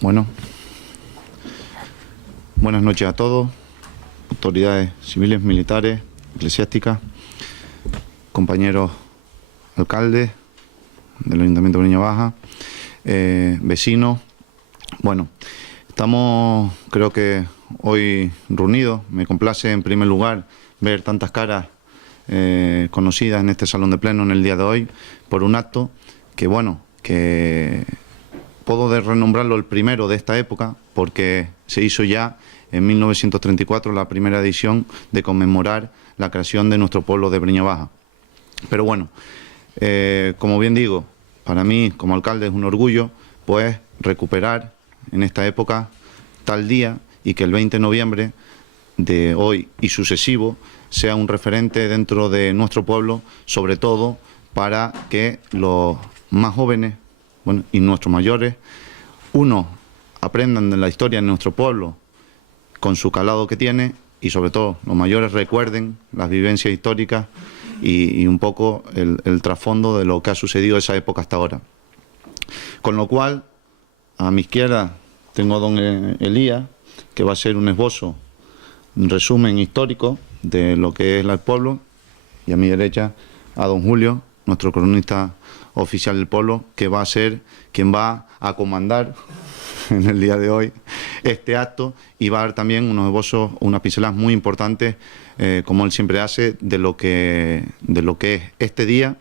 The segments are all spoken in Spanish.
Bueno, buenas noches a todos, autoridades civiles, militares, eclesiásticas, compañeros alcaldes del Ayuntamiento de Breña Baja, vecinos. Bueno, estamos, creo que hoy reunidos. Me complace en primer lugar ver tantas caras conocidas en este salón de pleno en el día de hoy por un acto que, bueno, que puedo renombrarlo el primero de esta época porque se hizo ya en 1934 la primera edición de conmemorar la creación de nuestro pueblo de Breña Baja. Pero bueno, como bien digo, para mí como alcalde es un orgullo pues recuperar en esta época tal día y que el 20 de noviembre de hoy y sucesivo sea un referente dentro de nuestro pueblo, sobre todo para que los más jóvenes, bueno, y nuestros mayores, uno, aprendan de la historia de nuestro pueblo con su calado que tiene y sobre todo los mayores recuerden las vivencias históricas y un poco el trasfondo de lo que ha sucedido esa época hasta ahora. Con lo cual, a mi izquierda tengo a don Elías, que va a ser un esbozo, un resumen histórico de lo que es el pueblo, y a mi derecha a don Julio, nuestro cronista oficial del pueblo, que va a ser quien va a comandar en el día de hoy este acto y va a dar también unos esbozos, unas pinceladas muy importantes, como él siempre hace, de lo que es este día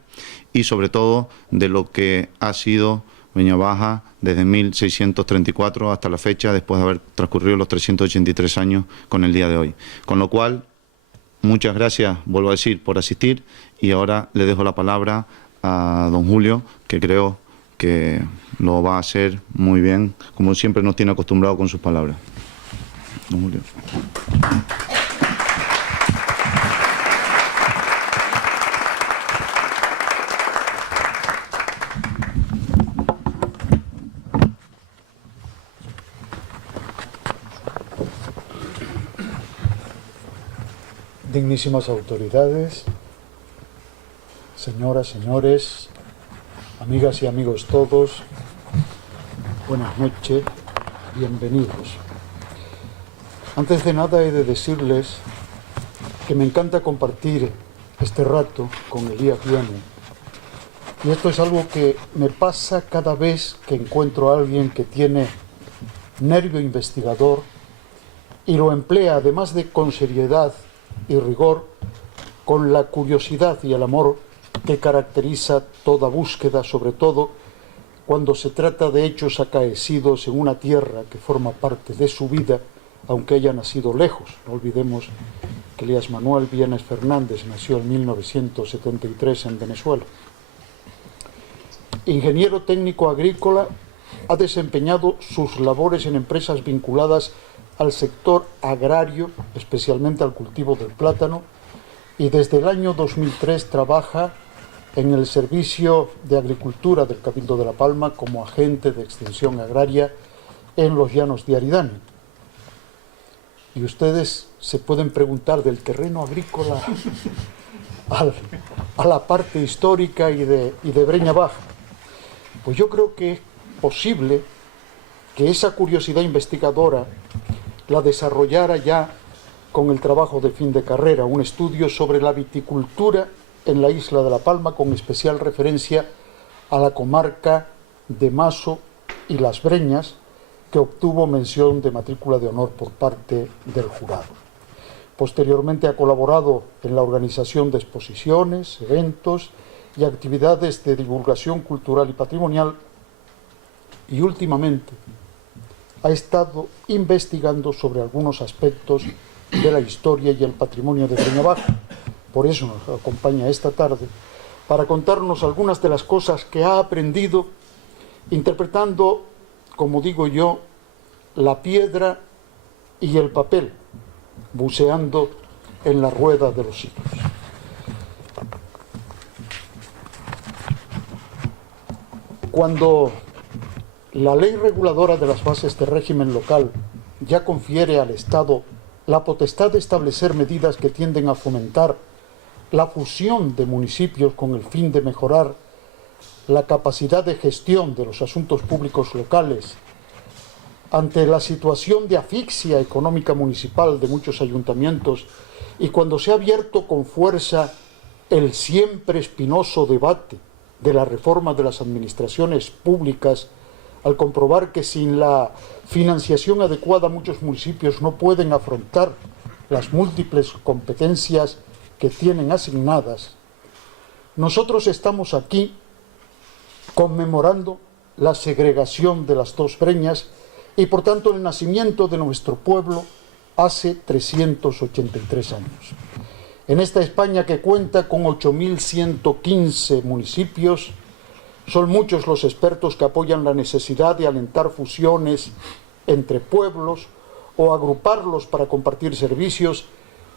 y sobre todo de lo que ha sido Breña Baja desde 1634 hasta la fecha, después de haber transcurrido los 383 años con el día de hoy. Con lo cual, muchas gracias, vuelvo a decir, por asistir y ahora le dejo la palabra a don Julio, que creo que lo va a hacer muy bien, como siempre nos tiene acostumbrado con sus palabras. Don Julio. Dignísimas autoridades, señoras, señores, amigas y amigos todos, buenas noches, bienvenidos. Antes de nada he de decirles que me encanta compartir este rato con Elías Viane. Y esto es algo que me pasa cada vez que encuentro a alguien que tiene nervio investigador y lo emplea, además de con seriedad y rigor, con la curiosidad y el amor que caracteriza toda búsqueda, sobre todo cuando se trata de hechos acaecidos en una tierra que forma parte de su vida, aunque haya nacido lejos. No olvidemos que Elías Manuel Vienes Fernández nació en 1973 en Venezuela. Ingeniero técnico agrícola, ha desempeñado sus labores en empresas vinculadas al sector agrario, especialmente al cultivo del plátano, y desde el año 2003 trabaja en el Servicio de Agricultura del Cabildo de La Palma como agente de extensión agraria en los llanos de Aridane. Y ustedes se pueden preguntar del terreno agrícola a la parte histórica y de Breña Baja. Pues yo creo que es posible que esa curiosidad investigadora la desarrollara ya con el trabajo de fin de carrera, un estudio sobre la viticultura en la isla de La Palma, con especial referencia a la comarca de Maso y Las Breñas, que obtuvo mención de matrícula de honor por parte del jurado. Posteriormente ha colaborado en la organización de exposiciones, eventos y actividades de divulgación cultural y patrimonial, y últimamente ha estado investigando sobre algunos aspectos de la historia y el patrimonio de Breña Baja, por eso nos acompaña esta tarde, para contarnos algunas de las cosas que ha aprendido interpretando, como digo yo, la piedra y el papel, buceando en la rueda de los siglos. Cuando la ley reguladora de las bases de régimen local ya confiere al Estado la potestad de establecer medidas que tienden a fomentar la fusión de municipios con el fin de mejorar la capacidad de gestión de los asuntos públicos locales, ante la situación de asfixia económica municipal de muchos ayuntamientos y cuando se ha abierto con fuerza el siempre espinoso debate de la reforma de las administraciones públicas, al comprobar que sin la financiación adecuada muchos municipios no pueden afrontar las múltiples competencias que tienen asignadas, nosotros estamos aquí conmemorando la segregación de las dos breñas y por tanto el nacimiento de nuestro pueblo hace 383 años. En esta España que cuenta con 8.115 municipios, son muchos los expertos que apoyan la necesidad de alentar fusiones entre pueblos o agruparlos para compartir servicios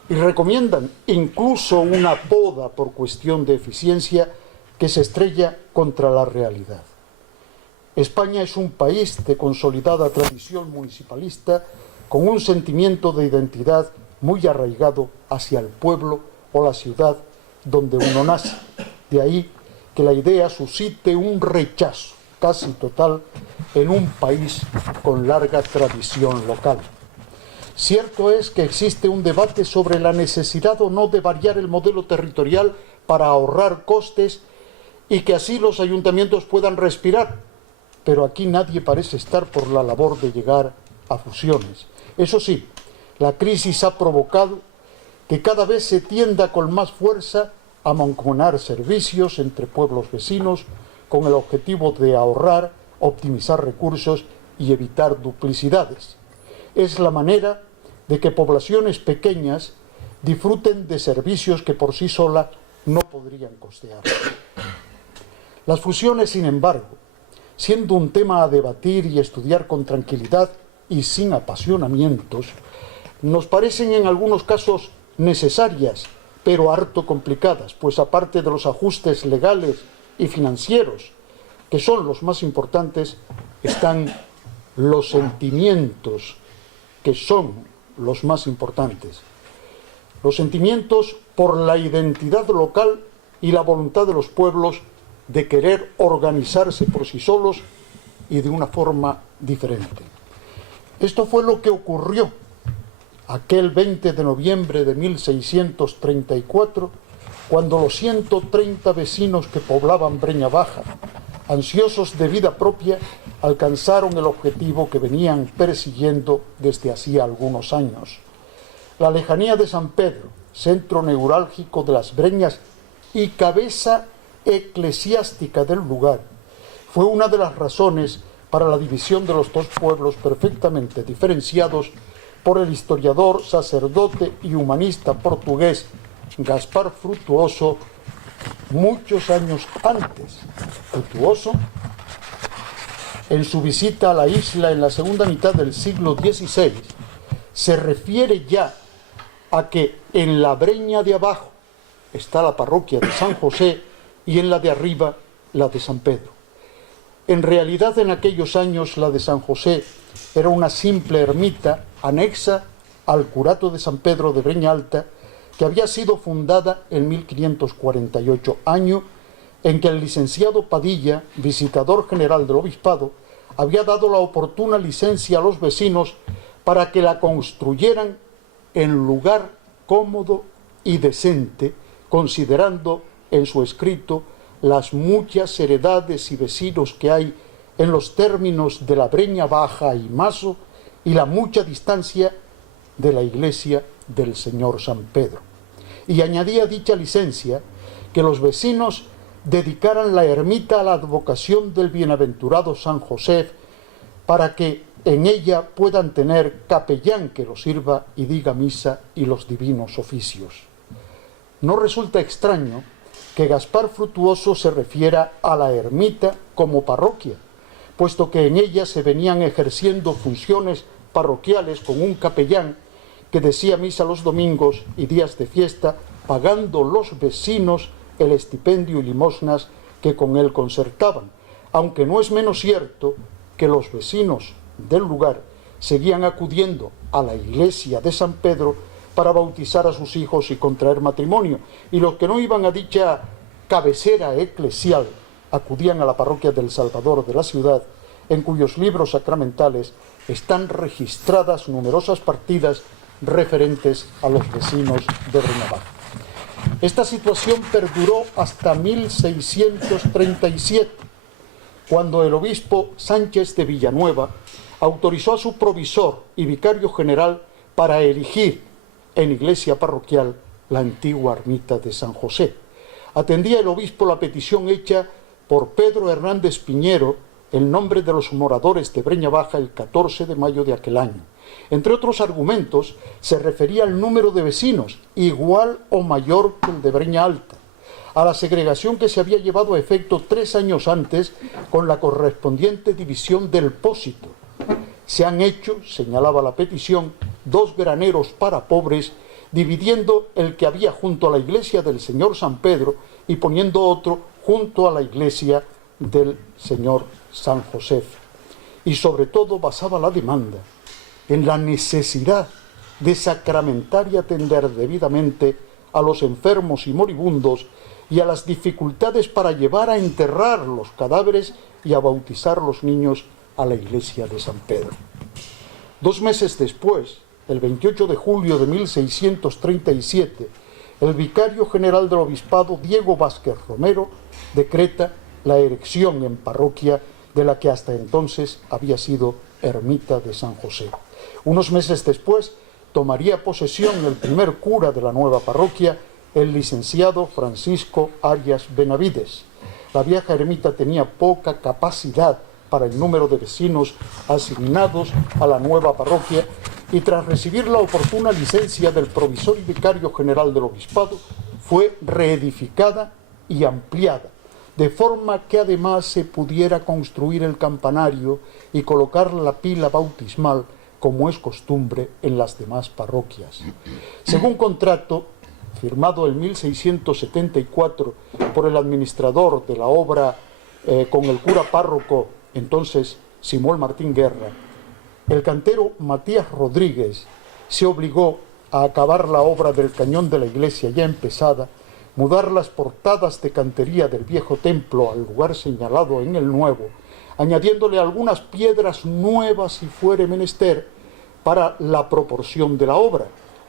y recomiendan incluso una poda por cuestión de eficiencia que se estrella contra la realidad. España es un país de consolidada tradición municipalista con un sentimiento de identidad muy arraigado hacia el pueblo o la ciudad donde uno nace. De ahí que la idea suscite un rechazo casi total en un país con larga tradición local. Cierto es que existe un debate sobre la necesidad o no de variar el modelo territorial para ahorrar costes y que así los ayuntamientos puedan respirar, pero aquí nadie parece estar por la labor de llegar a fusiones. Eso sí, la crisis ha provocado que cada vez se tienda con más fuerza a mancomunar servicios entre pueblos vecinos con el objetivo de ahorrar, optimizar recursos y evitar duplicidades. Es la manera de que poblaciones pequeñas disfruten de servicios que por sí solas no podrían costear. Las fusiones, sin embargo, siendo un tema a debatir y estudiar con tranquilidad y sin apasionamientos, nos parecen en algunos casos necesarias, pero harto complicadas, pues aparte de los ajustes legales y financieros, que son los más importantes, están los sentimientos, que son los más importantes. Los sentimientos por la identidad local y la voluntad de los pueblos de querer organizarse por sí solos y de una forma diferente. Esto fue lo que ocurrió aquel 20 de noviembre de 1634, cuando los 130 vecinos que poblaban Breña Baja, ansiosos de vida propia, alcanzaron el objetivo que venían persiguiendo desde hacía algunos años. La lejanía de San Pedro, centro neurálgico de las Breñas y cabeza eclesiástica del lugar, fue una de las razones para la división de los dos pueblos perfectamente diferenciados por el historiador, sacerdote y humanista portugués Gaspar Frutuoso muchos años antes. Frutuoso, en su visita a la isla en la segunda mitad del siglo XVI, se refiere ya a que en la breña de abajo está la parroquia de San José y en la de arriba la de San Pedro. En realidad, en aquellos años la de San José era una simple ermita anexa al curato de San Pedro de Breña Alta, que había sido fundada en 1548, año en que el licenciado Padilla, visitador general del obispado, había dado la oportuna licencia a los vecinos para que la construyeran en lugar cómodo y decente, considerando en su escrito las muchas heredades y vecinos que hay en los términos de la Breña Baja y Maso y la mucha distancia de la iglesia del Señor San Pedro. Y añadía dicha licencia que los vecinos dedicaran la ermita a la advocación del bienaventurado San José para que en ella puedan tener capellán que los sirva y diga misa y los divinos oficios. No resulta extraño que Gaspar Frutuoso se refiera a la ermita como parroquia, puesto que en ella se venían ejerciendo funciones parroquiales con un capellán que decía misa los domingos y días de fiesta, pagando los vecinos el estipendio y limosnas que con él concertaban, aunque no es menos cierto que los vecinos del lugar seguían acudiendo a la iglesia de San Pedro para bautizar a sus hijos y contraer matrimonio, y los que no iban a dicha cabecera eclesial acudían a la parroquia del Salvador de la ciudad, en cuyos libros sacramentales están registradas numerosas partidas referentes a los vecinos de Breña. Esta situación perduró hasta 1637, cuando el obispo Sánchez de Villanueva autorizó a su provisor y vicario general para erigir en iglesia parroquial la antigua ermita de San José. Atendía el obispo la petición hecha por Pedro Hernández Piñero en nombre de los moradores de Breña Baja el 14 de mayo de aquel año. Entre otros argumentos, se refería al número de vecinos, igual o mayor que el de Breña Alta, a la segregación que se había llevado a efecto 3 años antes con la correspondiente división del pósito. Se han hecho, señalaba la petición, 2 graneros para pobres, dividiendo el que había junto a la iglesia del señor San Pedro y poniendo otro junto a la iglesia del señor San José. Y sobre todo basaba la demanda en la necesidad de sacramentar y atender debidamente a los enfermos y moribundos y a las dificultades para llevar a enterrar los cadáveres y a bautizar los niños a la iglesia de San Pedro. 2 meses después, el 28 de julio de 1637, el vicario general del obispado, Diego Vázquez Romero, decreta la erección en parroquia de la que hasta entonces había sido ermita de San José. Unos meses después tomaría posesión el primer cura de la nueva parroquia, el licenciado Francisco Arias Benavides. La vieja ermita tenía poca capacidad para el número de vecinos asignados a la nueva parroquia y tras recibir la oportuna licencia del provisor y vicario general del obispado, fue reedificada y ampliada, de forma que además se pudiera construir el campanario y colocar la pila bautismal, como es costumbre en las demás parroquias. Según contrato firmado en 1674 por el administrador de la obra con el cura párroco entonces Simón Martín Guerra, el cantero Matías Rodríguez se obligó a acabar la obra del cañón de la iglesia ya empezada, mudar las portadas de cantería del viejo templo al lugar señalado en el nuevo, añadiéndole algunas piedras nuevas si fuere menester para la proporción de la obra,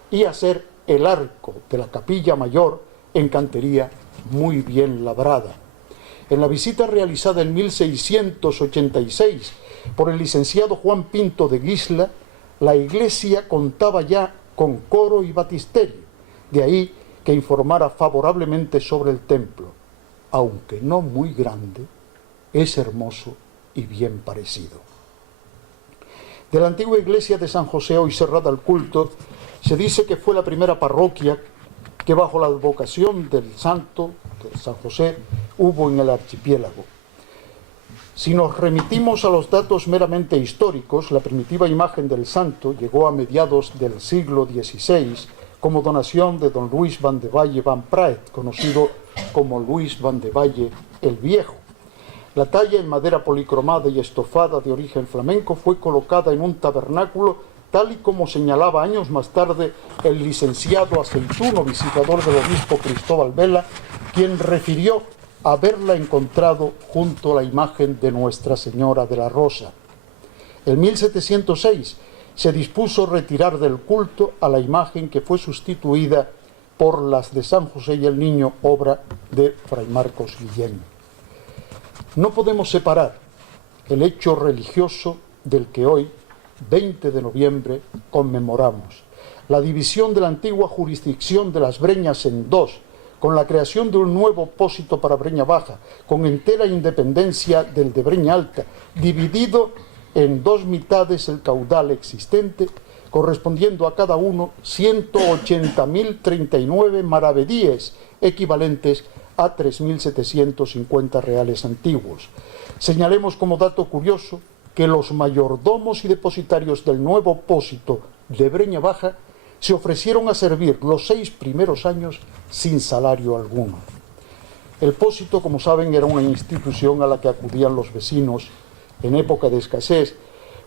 y hacer el arco de la capilla mayor en cantería muy bien labrada. En la visita realizada en 1686 por el licenciado Juan Pinto de Guisla, la iglesia contaba ya con coro y batisterio, de ahí que informara favorablemente sobre el templo. Aunque no muy grande, es hermoso y bien parecido. De la antigua iglesia de San José, hoy cerrada al culto, se dice que fue la primera parroquia que bajo la advocación del santo, de San José, hubo en el archipiélago. Si nos remitimos a los datos meramente históricos, la primitiva imagen del santo llegó a mediados del siglo XVI como donación de don Luis van de Valle van Praet, conocido como Luis van de Valle el Viejo. La talla en madera policromada y estofada de origen flamenco fue colocada en un tabernáculo, tal y como señalaba años más tarde el licenciado aceituno visitador del obispo Cristóbal Vela, quien refirió haberla encontrado junto a la imagen de Nuestra Señora de la Rosa. En 1706 se dispuso retirar del culto a la imagen que fue sustituida por las de San José y el Niño, obra de Fray Marcos Guillén. No podemos separar el hecho religioso del que hoy, 20 de noviembre, conmemoramos. La división de la antigua jurisdicción de las Breñas en 2, con la creación de un nuevo pósito para Breña Baja, con entera independencia del de Breña Alta, dividido en 2 mitades el caudal existente, correspondiendo a cada uno 180.039 maravedíes, equivalentes a 3.750 reales antiguos. Señalemos como dato curioso que los mayordomos y depositarios del nuevo pósito de Breña Baja se ofrecieron a servir los 6 primeros años sin salario alguno. El pósito, como saben, era una institución a la que acudían los vecinos en época de escasez,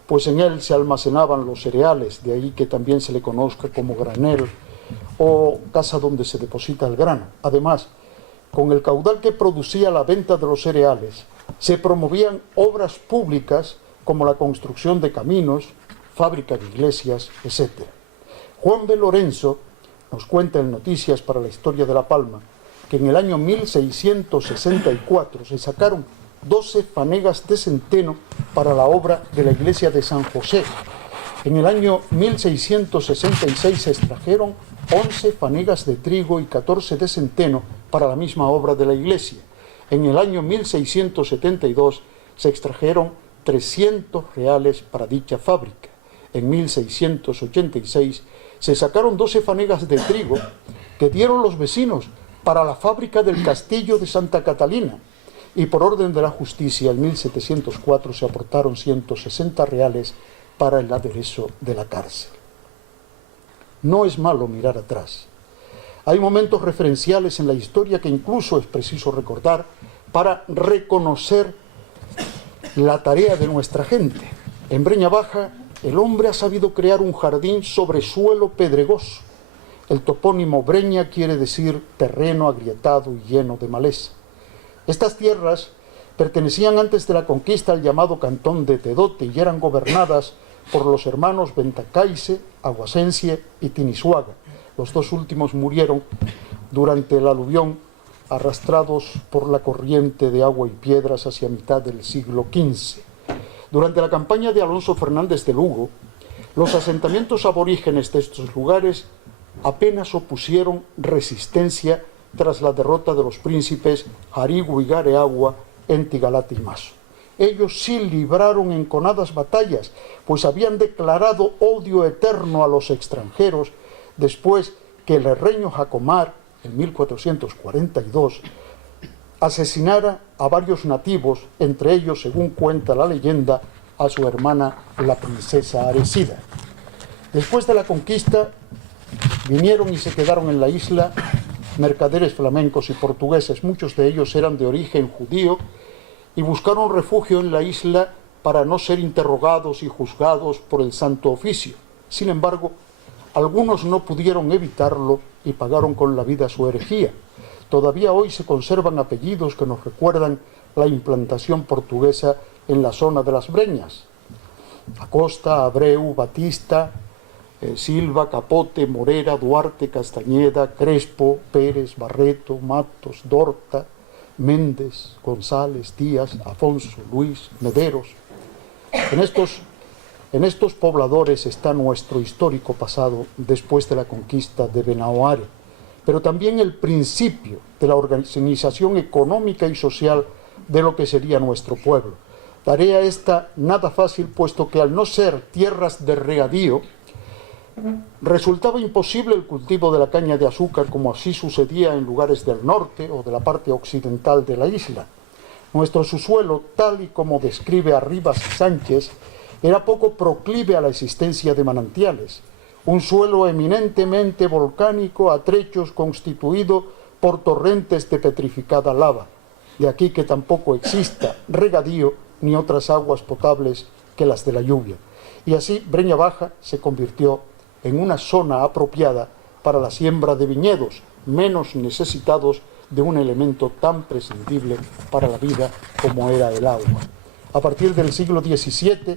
pues en él se almacenaban los cereales, de ahí que también se le conozca como granel o casa donde se deposita el grano. Además, con el caudal que producía la venta de los cereales, se promovían obras públicas como la construcción de caminos, fábrica de iglesias, etc. Juan de Lorenzo nos cuenta en Noticias para la Historia de La Palma que en el año 1664 se sacaron 12 fanegas de centeno para la obra de la iglesia de San José. En el año 1666 se extrajeron 11 fanegas de trigo y 14 de centeno para la misma obra de la iglesia. En el año 1672 se extrajeron 300 reales para dicha fábrica. En 1686 se sacaron 12 fanegas de trigo que dieron los vecinos para la fábrica del castillo de Santa Catalina, y por orden de la justicia en 1704 se aportaron 160 reales para el aderezo de la cárcel. No es malo mirar atrás. Hay momentos referenciales en la historia que incluso es preciso recordar para reconocer la tarea de nuestra gente. En Breña Baja, el hombre ha sabido crear un jardín sobre suelo pedregoso. El topónimo Breña quiere decir terreno agrietado y lleno de maleza. Estas tierras pertenecían antes de la conquista al llamado cantón de Tedote y eran gobernadas por los hermanos Ventacaise, Aguasensie y Tinisuaga. Los dos últimos murieron durante el aluvión, arrastrados por la corriente de agua y piedras hacia mitad del siglo XV. Durante la campaña de Alonso Fernández de Lugo, los asentamientos aborígenes de estos lugares apenas opusieron resistencia tras la derrota de los príncipes Jarigu y Gareagua en Tigalate y Mazo. Ellos sí libraron enconadas batallas, pues habían declarado odio eterno a los extranjeros después que el herreño Jacomar, en 1442, asesinara a varios nativos, entre ellos, según cuenta la leyenda, a su hermana la princesa Aresida. Después de la conquista, vinieron y se quedaron en la isla mercaderes flamencos y portugueses, muchos de ellos eran de origen judío, y buscaron refugio en la isla para no ser interrogados y juzgados por el Santo Oficio. Sin embargo, algunos no pudieron evitarlo y pagaron con la vida su herejía. Todavía hoy se conservan apellidos que nos recuerdan la implantación portuguesa en la zona de las Breñas: Acosta, Abreu, Batista, Silva, Capote, Morera, Duarte, Castañeda, Crespo, Pérez, Barreto, Matos, Dorta, Méndez, González, Díaz, Afonso, Luis, Mederos. En estos pobladores está nuestro histórico pasado después de la conquista de Benaoare, pero también el principio de la organización económica y social de lo que sería nuestro pueblo. Tarea esta nada fácil, puesto que al no ser tierras de regadío, resultaba imposible el cultivo de la caña de azúcar, como así sucedía en lugares del norte o de la parte occidental de la isla. Nuestro subsuelo, tal y como describe Arribas Sánchez, era poco proclive a la existencia de manantiales, un suelo eminentemente volcánico a trechos constituido por torrentes de petrificada lava, de aquí que tampoco exista regadío ni otras aguas potables que las de la lluvia. Y así Breña Baja se convirtió en una zona apropiada para la siembra de viñedos, menos necesitados de un elemento tan prescindible para la vida como era el agua. A partir del siglo XVII,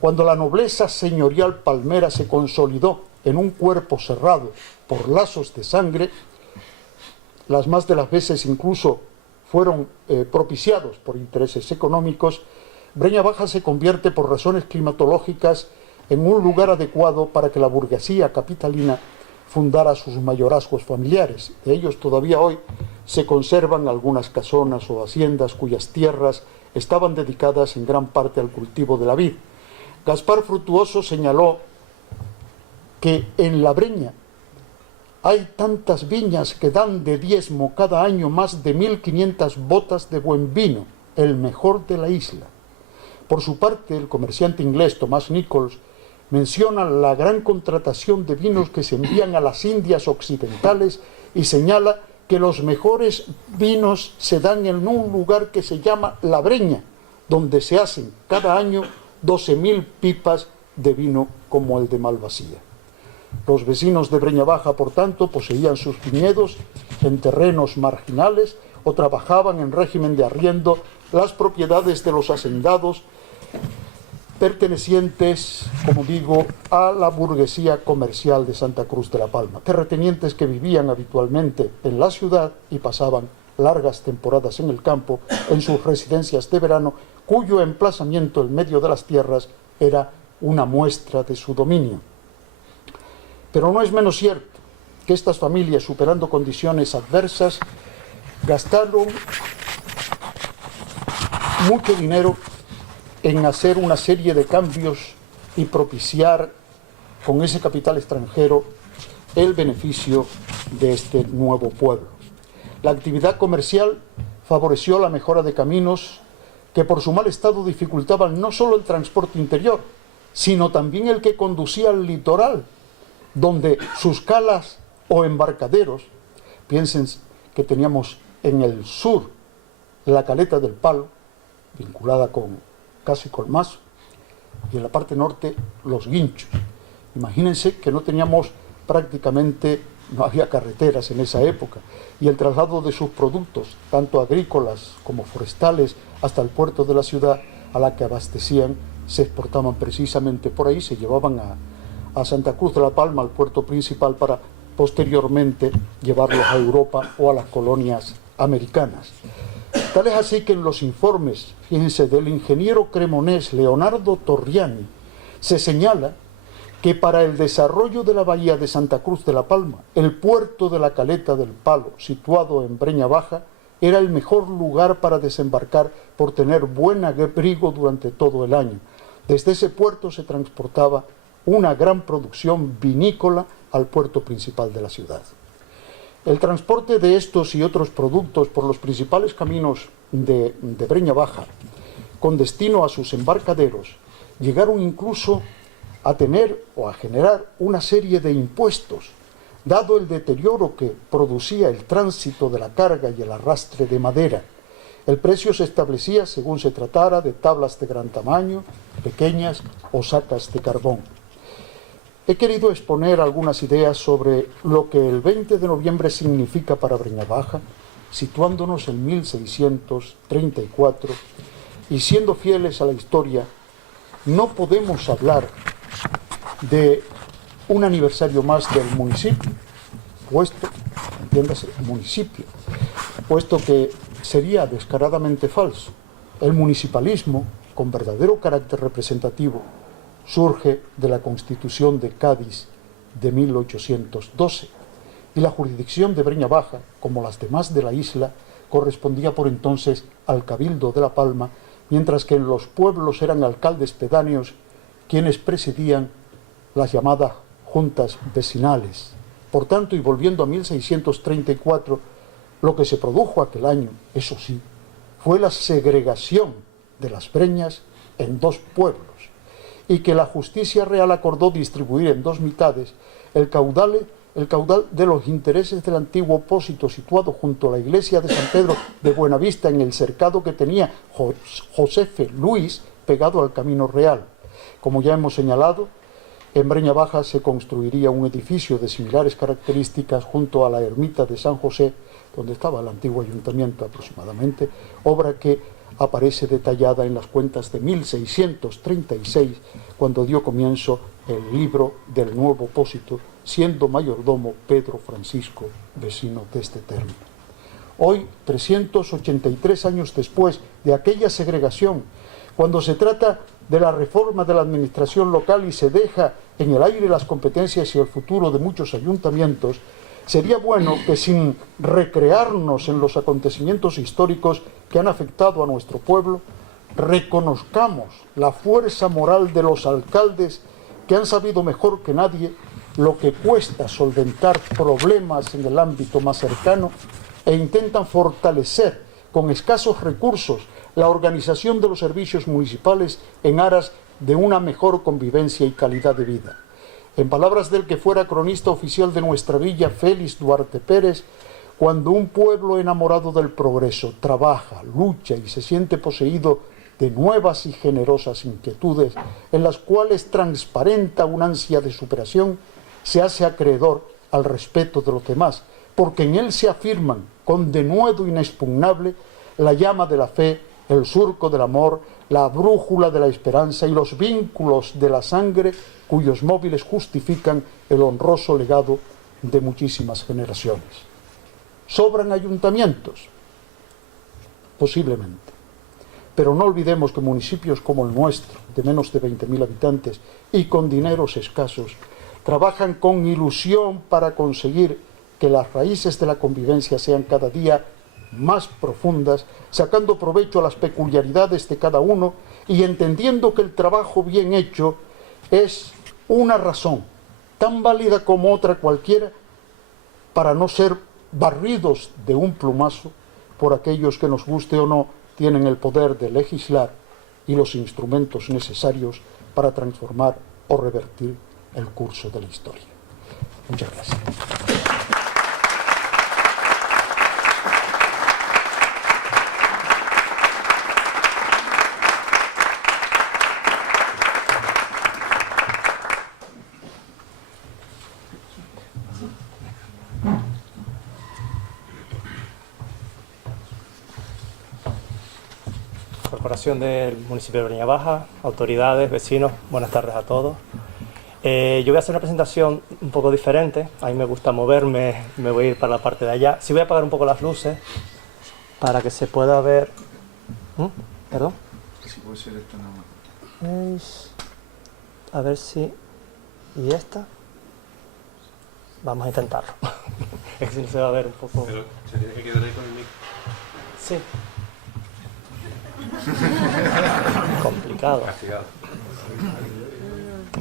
cuando la nobleza señorial palmera se consolidó en un cuerpo cerrado por lazos de sangre, las más de las veces incluso fueron propiciados por intereses económicos, Breña Baja se convierte por razones climatológicas en un lugar adecuado para que la burguesía capitalina fundara sus mayorazgos familiares. De ellos todavía hoy se conservan algunas casonas o haciendas cuyas tierras estaban dedicadas en gran parte al cultivo de la vid. Gaspar Frutuoso señaló que en La Breña hay tantas viñas que dan de diezmo cada año más de 1.500 botas de buen vino, el mejor de la isla. Por su parte, el comerciante inglés Thomas Nichols menciona la gran contratación de vinos que se envían a las Indias occidentales y señala que los mejores vinos se dan en un lugar que se llama La Breña, donde se hacen cada año 12.000 pipas de vino como el de Malvasía. Los vecinos de Breña Baja, por tanto, poseían sus viñedos en terrenos marginales o trabajaban en régimen de arriendo las propiedades de los hacendados pertenecientes, como digo, a la burguesía comercial de Santa Cruz de la Palma, terratenientes que vivían habitualmente en la ciudad y pasaban largas temporadas en el campo, en sus residencias de verano, cuyo emplazamiento en medio de las tierras era una muestra de su dominio. Pero no es menos cierto que estas familias, superando condiciones adversas, gastaron mucho dinero en hacer una serie de cambios y propiciar con ese capital extranjero el beneficio de este nuevo pueblo. La actividad comercial favoreció la mejora de caminos que por su mal estado dificultaban no solo el transporte interior, sino también el que conducía al litoral, donde sus calas o embarcaderos, piensen que teníamos en el sur la caleta del Palo, vinculada con Casa y Colmazo, y en la parte norte los Guinchos. Imagínense que no teníamos prácticamente, no había carreteras en esa época, y el traslado de sus productos, tanto agrícolas como forestales, hasta el puerto de la ciudad a la que abastecían, se exportaban precisamente por ahí, se llevaban a Santa Cruz de la Palma, al puerto principal, para posteriormente llevarlos a Europa o a las colonias americanas. Tal es así que en los informes, fíjense, del ingeniero cremonés Leonardo Torriani, se señala que para el desarrollo de la bahía de Santa Cruz de la Palma, el puerto de la Caleta del Palo, situado en Breña Baja, era el mejor lugar para desembarcar por tener buen abrigo durante todo el año. Desde ese puerto se transportaba una gran producción vinícola al puerto principal de la ciudad. El transporte de estos y otros productos por los principales caminos de Breña Baja, con destino a sus embarcaderos, llegaron incluso a tener o a generar una serie de impuestos, dado el deterioro que producía el tránsito de la carga y el arrastre de madera. El precio se establecía según se tratara de tablas de gran tamaño, pequeñas o sacas de carbón. He querido exponer algunas ideas sobre lo que el 20 de noviembre significa para Breña Baja, situándonos en 1634, y siendo fieles a la historia, no podemos hablar de un aniversario más del municipio, puesto que sería descaradamente falso. El municipalismo, con verdadero carácter representativo, surge de la Constitución de Cádiz de 1812, y la jurisdicción de Breña Baja, como las demás de la isla, correspondía por entonces al Cabildo de La Palma, mientras que en los pueblos eran alcaldes pedáneos quienes presidían las llamadas juntas vecinales. Por tanto, y volviendo a 1634, lo que se produjo aquel año, eso sí, fue la segregación de las breñas en dos pueblos, y que la justicia real acordó distribuir en dos mitades el caudal de los intereses del antiguo pósito situado junto a la iglesia de San Pedro de Buenavista, en el cercado que tenía Josefe Luis pegado al camino real. Como ya hemos señalado, en Breña Baja se construiría un edificio de similares características junto a la ermita de San José, donde estaba el antiguo ayuntamiento aproximadamente, obra que aparece detallada en las cuentas de 1636, cuando dio comienzo el libro del nuevo pósito, siendo mayordomo Pedro Francisco, vecino de este término. Hoy, 383 años después de aquella segregación, cuando se trata de la reforma de la administración local y se deja en el aire las competencias y el futuro de muchos ayuntamientos, sería bueno que, sin recrearnos en los acontecimientos históricos que han afectado a nuestro pueblo, reconozcamos la fuerza moral de los alcaldes que han sabido mejor que nadie lo que cuesta solventar problemas en el ámbito más cercano e intentan fortalecer con escasos recursos la organización de los servicios municipales en aras de una mejor convivencia y calidad de vida. En palabras del que fuera cronista oficial de nuestra villa, Félix Duarte Pérez, cuando un pueblo enamorado del progreso trabaja, lucha y se siente poseído de nuevas y generosas inquietudes en las cuales transparenta una ansia de superación, se hace acreedor al respeto de los demás, porque en él se afirman con denuedo inexpugnable la llama de la fe, el surco del amor, la brújula de la esperanza y los vínculos de la sangre cuyos móviles justifican el honroso legado de muchísimas generaciones. ¿Sobran ayuntamientos? Posiblemente. Pero no olvidemos que municipios como el nuestro, de menos de 20.000 habitantes y con dineros escasos, trabajan con ilusión para conseguir que las raíces de la convivencia sean cada día más profundas, sacando provecho a las peculiaridades de cada uno y entendiendo que el trabajo bien hecho es una razón tan válida como otra cualquiera para no ser barridos de un plumazo por aquellos que, nos guste o no, tienen el poder de legislar y los instrumentos necesarios para transformar o revertir el curso de la historia. Muchas gracias. Corporación del municipio de Breña Baja, autoridades, vecinos, buenas tardes a todos. Yo voy a hacer una presentación un poco diferente, a mí me gusta moverme, me voy a ir para la parte de allá. Sí voy a apagar un poco las luces para que se pueda ver... ¿Perdón? Si puede ser esta nada más. A ver si... ¿Y esta? Vamos a intentarlo. Es que si no se va a ver un poco... Pero se tiene que quedar ahí con el micro. Sí. Complicado. Castigado.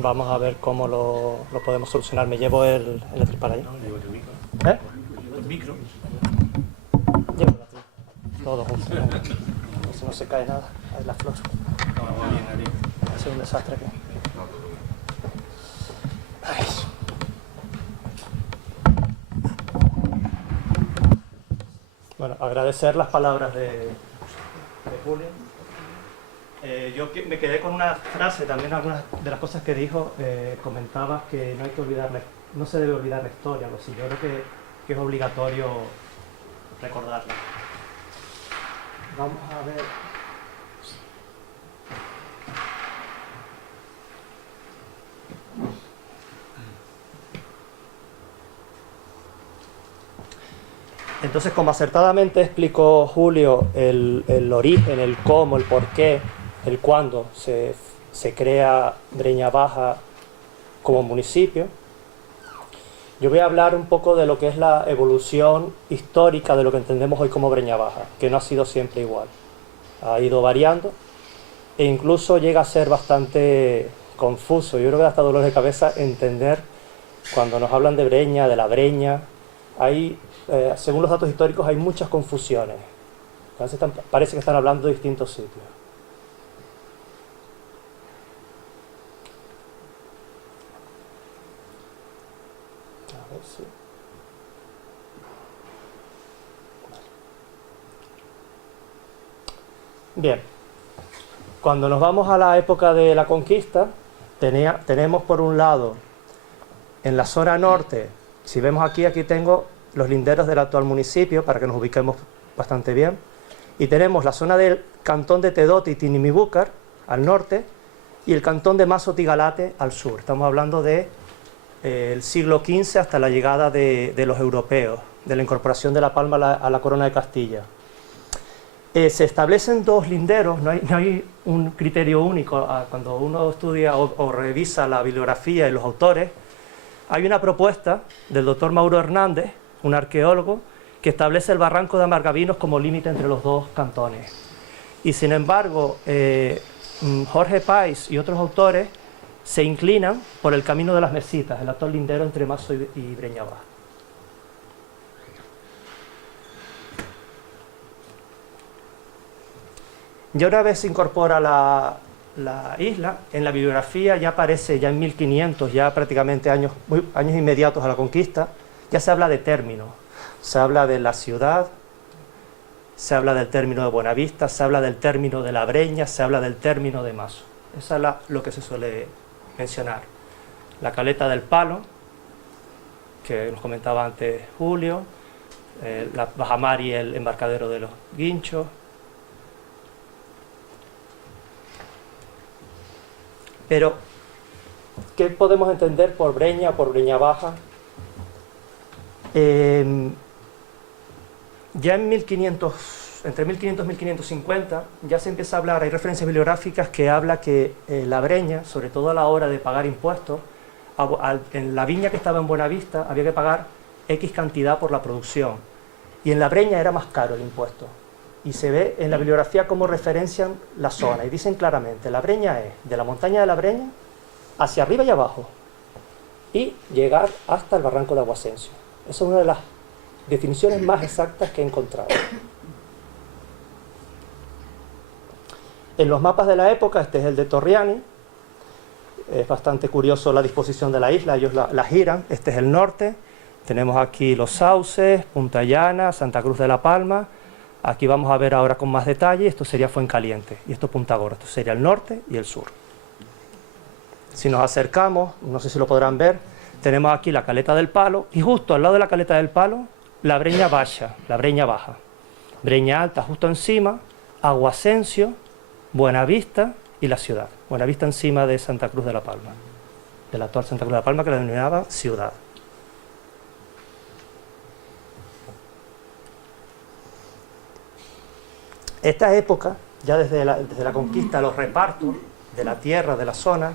Vamos a ver cómo lo podemos solucionar. Me llevo el para allá. No, llévate el micro. ¿Eh? Llévate el micro. Llévalo tú. Todo junto. Si no se cae nada. Ahí la flor. No, va bien, Ari. Ha sido un desastre aquí. Ay. Bueno, agradecer las palabras de Julio. Yo me quedé con una frase, también algunas de las cosas que dijo, comentabas que no hay que olvidar, no se debe olvidar la historia, algo así. Yo creo que es obligatorio recordarla. Vamos a ver. Entonces, como acertadamente explicó Julio, el origen, el cómo, el porqué, el cuándo se crea Breña Baja como municipio, yo voy a hablar un poco de lo que es la evolución histórica de lo que entendemos hoy como Breña Baja, que no ha sido siempre igual. Ha ido variando e incluso llega a ser bastante confuso. Yo creo que da hasta dolor de cabeza entender cuando nos hablan de Breña, de la Breña. Según los datos históricos hay muchas confusiones. Entonces parece que están hablando de distintos sitios. A ver si... Bien, cuando nos vamos a la época de la conquista, tenemos por un lado, en la zona norte, si vemos aquí tengo los linderos del actual municipio, para que nos ubiquemos bastante bien, y tenemos la zona del cantón de Tedote y Tinimibúcar, al norte, y el cantón de Mazotigalate, al sur. Estamos hablando del siglo XV hasta la llegada de los europeos, de la incorporación de La Palma a la corona de Castilla. Se establecen dos linderos, no hay un criterio único. Cuando uno estudia o revisa la bibliografía y los autores, hay una propuesta del doctor Mauro Hernández, un arqueólogo, que establece el barranco de Amargavinos como límite entre los dos cantones. Y sin embargo, Jorge Pais y otros autores se inclinan por el camino de las Mesitas, el actual lindero entre Mazo y Breña Baja. Y una vez se incorpora la isla, en la bibliografía ya aparece, ya en 1500, ya prácticamente años inmediatos a la conquista, ya se habla de términos, se habla de la ciudad, se habla del término de Buenavista, se habla del término de la Breña, se habla del término de Mazo. Eso es lo que se suele mencionar. La caleta del Palo, que nos comentaba antes Julio, la Bajamar y el embarcadero de los Guinchos. Pero, ¿qué podemos entender por Breña, por Breña Baja? Ya en 1500, entre 1500 y 1550, ya se empieza a hablar, hay referencias bibliográficas que habla que la Breña, sobre todo a la hora de pagar impuestos, en la viña que estaba en Buenavista había que pagar X cantidad por la producción, y en la Breña era más caro el impuesto. Y se ve en la bibliografía cómo referencian la zona, y dicen claramente, la Breña es de la montaña de la Breña hacia arriba y abajo, y llegar hasta el barranco de Aguascencio. Esa es una de las definiciones más exactas que he encontrado. En los mapas de la época, este es el de Torriani, es bastante curioso la disposición de la isla, ellos la giran, este es el norte, tenemos aquí Los Sauces, Punta Llana, Santa Cruz de la Palma, aquí vamos a ver ahora con más detalle, esto sería Fuencaliente, y esto Punta Gorda, esto sería el norte y el sur. Si nos acercamos, no sé si lo podrán ver, tenemos aquí la Caleta del Palo, y justo al lado de la Caleta del Palo, la Breña Baja, la Breña Baja. Breña Alta justo encima, Aguascencio, Buenavista y la ciudad. Buenavista encima de Santa Cruz de la Palma, de la actual Santa Cruz de la Palma, que la denominaba ciudad. Esta época, ya desde la conquista, los repartos de la tierra, de la zona,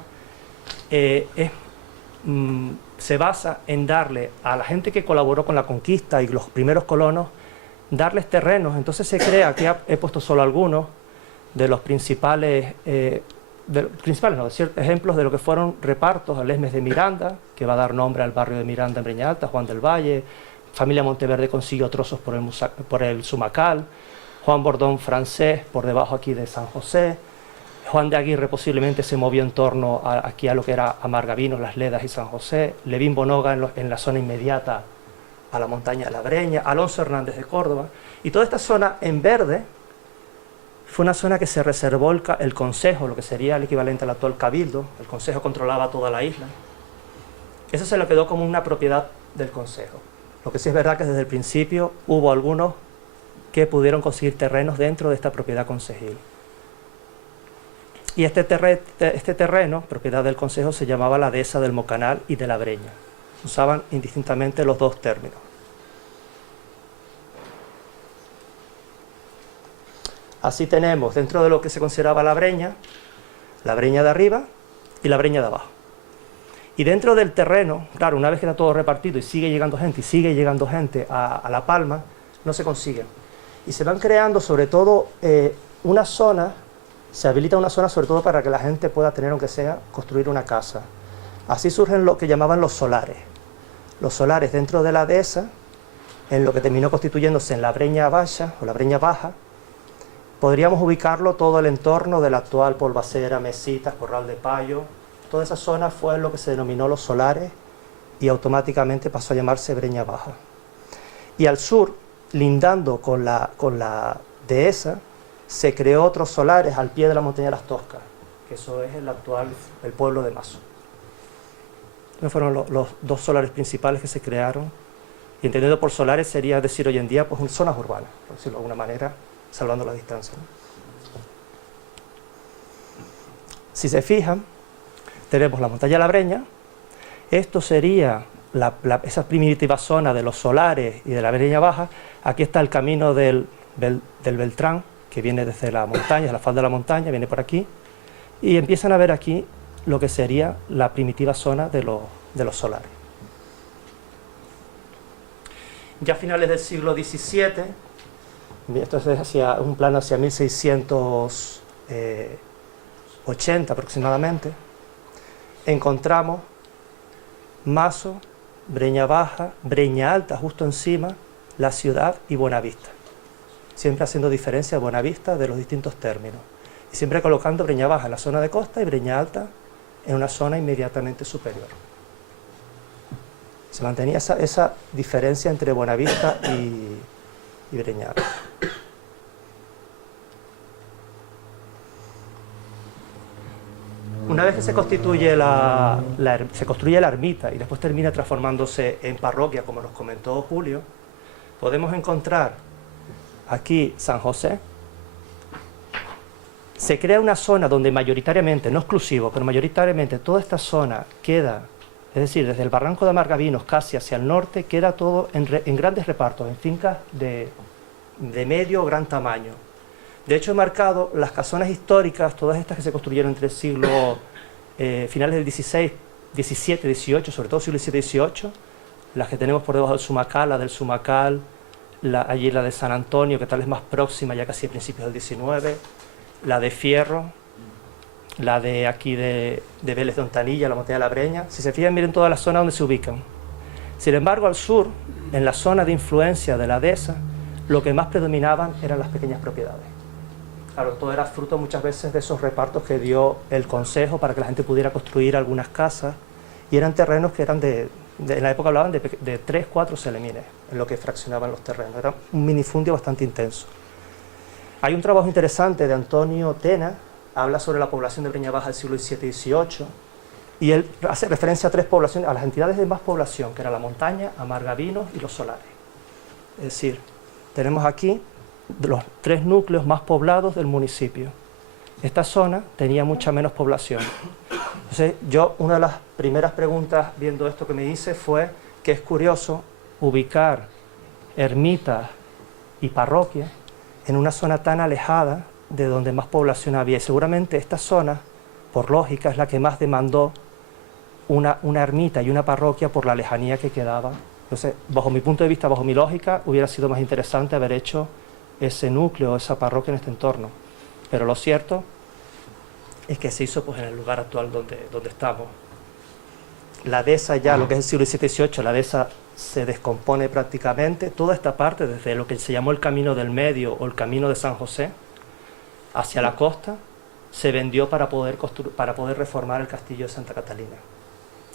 se basa en darle a la gente que colaboró con la conquista y los primeros colonos, darles terrenos. Entonces se crea, aquí he puesto solo algunos de los principales, ejemplos de lo que fueron repartos al Esmes de Miranda, que va a dar nombre al barrio de Miranda en Breña Alta, Juan del Valle, familia Monteverde consiguió trozos por el Sumacal, Juan Bordón francés por debajo aquí de San José, Juan de Aguirre posiblemente se movió en torno aquí a lo que era Amargavinos, Las Ledas y San José, Levín Bonoga en la zona inmediata a la montaña de la Breña, Alonso Hernández de Córdoba, y toda esta zona en verde fue una zona que se reservó el Consejo, lo que sería el equivalente al actual Cabildo. El Consejo controlaba toda la isla. Eso se lo quedó como una propiedad del Consejo. Lo que sí es verdad que desde el principio hubo algunos que pudieron conseguir terrenos dentro de esta propiedad concejil. Y este terreno, propiedad del Consejo, se llamaba la Dehesa del Mocanal y de la Breña. Usaban indistintamente los dos términos. Así tenemos, dentro de lo que se consideraba la Breña de arriba y la Breña de abajo. Y dentro del terreno, claro, una vez que está todo repartido y sigue llegando gente a La Palma, no se consiguen. Y se van creando sobre todo una zona, se habilita una zona sobre todo para que la gente pueda tener, aunque sea, construir una casa. Así surgen lo que llamaban los solares. Los solares dentro de la dehesa, en lo que terminó constituyéndose en la Breña Baja o la Breña Baja, podríamos ubicarlo todo el entorno de la actual Polvacera, Mesitas, Corral de Payo. Toda esa zona fue lo que se denominó los solares y automáticamente pasó a llamarse Breña Baja. Y al sur, lindando con la dehesa, se creó otros solares al pie de la montaña de las Toscas, que eso es el pueblo de Mazo. Entonces fueron los dos solares principales que se crearon, y entendido por solares sería decir hoy en día pues zonas urbanas, por decirlo de alguna manera, salvando la distancia, ¿no? Si se fijan, tenemos la montaña de la Breña, esto sería esa primitiva zona de los solares y de la Breña Baja. Aquí está el camino del Beltrán, que viene desde la montaña, la falda de la montaña, viene por aquí, y empiezan a ver aquí lo que sería la primitiva zona de los solares. Ya a finales del siglo XVII, esto es hacia un plano hacia 1680 aproximadamente, encontramos Mazo, Breña Baja, Breña Alta, justo encima, la ciudad y Buenavista. Siempre haciendo diferencia a Buenavista de los distintos términos. Y siempre colocando Breña Baja en la zona de costa y Breña Alta en una zona inmediatamente superior. Se mantenía esa diferencia entre Buenavista y Breña Alta. Una vez que se construye la ermita y después termina transformándose en parroquia, como nos comentó Julio, podemos encontrar aquí San José. Se crea una zona donde mayoritariamente, no exclusivo, pero mayoritariamente toda esta zona queda, es decir, desde el barranco de Amargavinos casi hacia el norte, queda todo en grandes repartos, en fincas de medio o gran tamaño. De hecho, he marcado las casonas históricas, todas estas que se construyeron entre el siglo finales del XVI, XVII, XVIII, sobre todo siglo XVII y XVIII, las que tenemos por debajo del Sumacal, la del Sumacal, allí la de San Antonio, que tal vez más próxima, ya casi a principios del XIX, la de Fierro, la de aquí de Vélez de Ontanilla, la Montaña de la Breña. Si se fijan, miren todas las zonas donde se ubican. Sin embargo, al sur, en la zona de influencia de la dehesa, lo que más predominaban eran las pequeñas propiedades. Claro, todo era fruto muchas veces de esos repartos que dio el Consejo para que la gente pudiera construir algunas casas, y eran terrenos que eran en la época hablaban de 3, 4 selemines, en lo que fraccionaban los terrenos. Era un minifundio bastante intenso. Hay un trabajo interesante de Antonio Tena, habla sobre la población de Breña Baja del siglo XVII y XVIII, y él hace referencia a 3 poblaciones, a las entidades de más población, que era la montaña, Amargavinos y los solares. Es decir, tenemos aquí los 3 núcleos más poblados del municipio. Esta zona tenía mucha menos población. Entonces, una de las primeras preguntas viendo esto que me hice fue que es curioso ubicar ermitas y parroquias en una zona tan alejada de donde más población había. Y seguramente esta zona, por lógica, es la que más demandó una ermita y una parroquia por la lejanía que quedaba. Entonces, bajo mi punto de vista, bajo mi lógica, hubiera sido más interesante haber hecho ese núcleo, esa parroquia en este entorno. Pero lo cierto es que se hizo pues en el lugar actual donde estamos. La dehesa ya, lo que es el siglo XVII y XVIII, la dehesa se descompone prácticamente. Toda esta parte, desde lo que se llamó el Camino del Medio o el Camino de San José, hacia la costa, se vendió para poder reformar el castillo de Santa Catalina.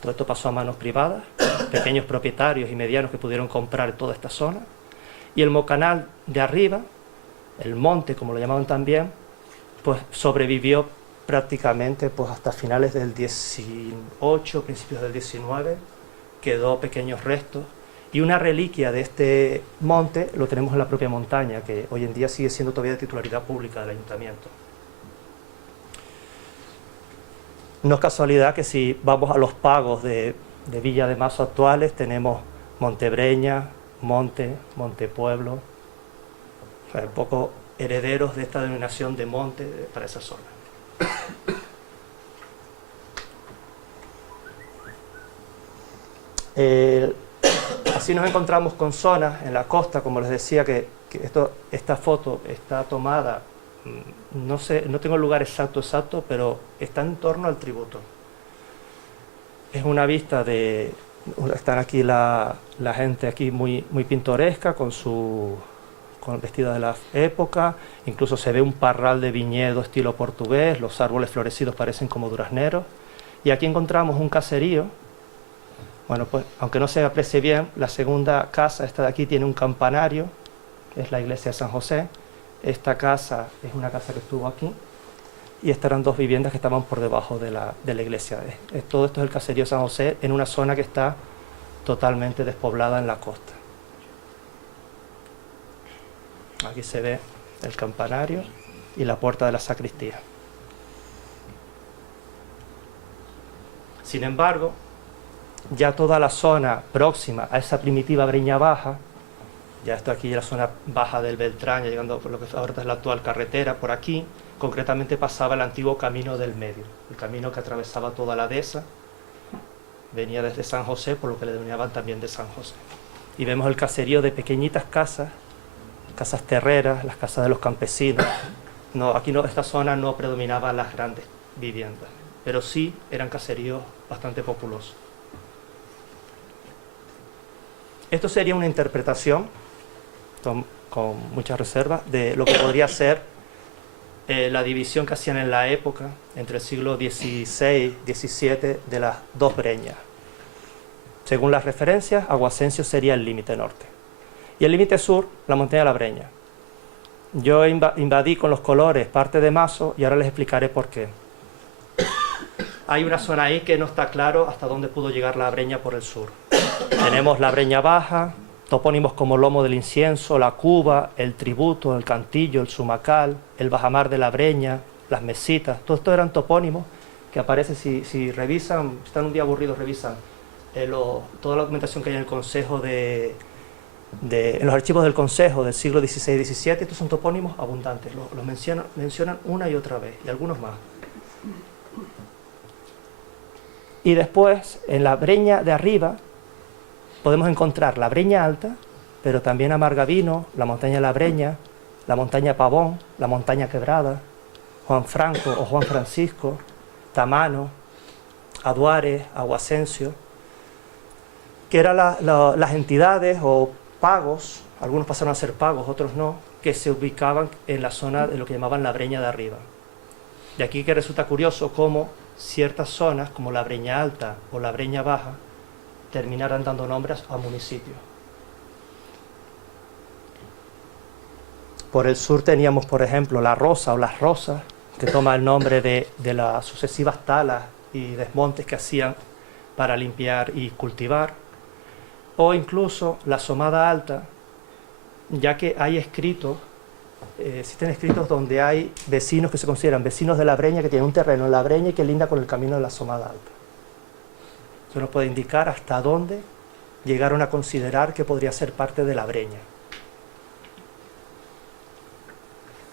Todo esto pasó a manos privadas, pequeños propietarios y medianos que pudieron comprar toda esta zona. Y el Mocanal de arriba, el monte, como lo llamaban también, pues sobrevivió prácticamente pues hasta finales del 18, principios del 19, quedó pequeños restos. Y una reliquia de este monte lo tenemos en la propia montaña, que hoy en día sigue siendo todavía de titularidad pública del ayuntamiento. No es casualidad que si vamos a los pagos de Villa de Mazo actuales, tenemos Montebreña, Montepueblo, o sea, un poco herederos de esta denominación de monte para esa zona. Así nos encontramos con zonas en la costa, como les decía, que esta foto está tomada, no sé, no tengo el lugar exacto, pero está en torno al tributo. Es una vista de... Están aquí la gente aquí muy pintoresca, con vestida de la época, incluso se ve un parral de viñedo estilo portugués, los árboles florecidos parecen como durazneros, y aquí encontramos un caserío. Bueno, pues aunque no se aprecie bien, la segunda casa, esta de aquí, tiene un campanario, que es la iglesia de San José. Esta casa es una casa que estuvo aquí, y estas eran 2 viviendas que estaban por debajo de la iglesia. Todo esto es el caserío de San José, en una zona que está totalmente despoblada en la costa. Aquí se ve el campanario y la puerta de la sacristía. Sin embargo, ya toda la zona próxima a esa primitiva Breña Baja, ya esto aquí es la zona baja del Beltrán, ya llegando por lo que ahora es la actual carretera, por aquí concretamente pasaba el antiguo Camino del Medio, el camino que atravesaba toda la dehesa, venía desde San José, por lo que le denominaban también de San José. Y vemos el caserío de pequeñitas casas terreras, las casas de los campesinos. No, aquí no, esta zona no predominaban las grandes viviendas. pero sí eran caseríos bastante populosos. Esto sería una interpretación, con muchas reservas, de lo que podría ser la división que hacían en la época, entre el siglo XVI y XVII, de las dos breñas. Según las referencias, Aguascencio sería el límite norte. Y el límite sur, la montaña de la Breña. Yo invadí con los colores parte de Mazo y ahora les explicaré por qué. Hay una zona ahí que no está claro hasta dónde pudo llegar la Breña por el sur. Tenemos la Breña Baja, topónimos como Lomo del Incienso, la Cuba, el Tributo, el Cantillo, el Sumacal, el Bajamar de la Breña, las Mesitas. Todo esto eran topónimos que aparecen, si revisan, si están un día aburridos, revisan toda la documentación que hay en el Consejo en los archivos del Consejo del siglo XVI y XVII. Estos son topónimos abundantes, los mencionan una y otra vez, y algunos más. Y después, en la Breña de arriba, podemos encontrar la Breña Alta, pero también Amargavino, la montaña de la Breña, la montaña Pavón, la montaña Quebrada, Juan Franco o Juan Francisco, Tamano, Aduares, Aguascencio, que eran las entidades o pagos, algunos pasaron a ser pagos, otros no, que se ubicaban en la zona de lo que llamaban la Breña de arriba. De aquí que resulta curioso cómo ciertas zonas, como la Breña Alta o la Breña Baja, terminaran dando nombres a municipios. Por el sur teníamos, por ejemplo, la Rosa o las Rosas, que toma el nombre de las sucesivas talas y desmontes que hacían para limpiar y cultivar, o incluso la Somada Alta, ya que hay escritos, existen escritos donde hay vecinos que se consideran vecinos de la Breña, que tienen un terreno en la Breña y que linda con el camino de la Somada Alta. Eso nos puede indicar hasta dónde llegaron a considerar que podría ser parte de la Breña.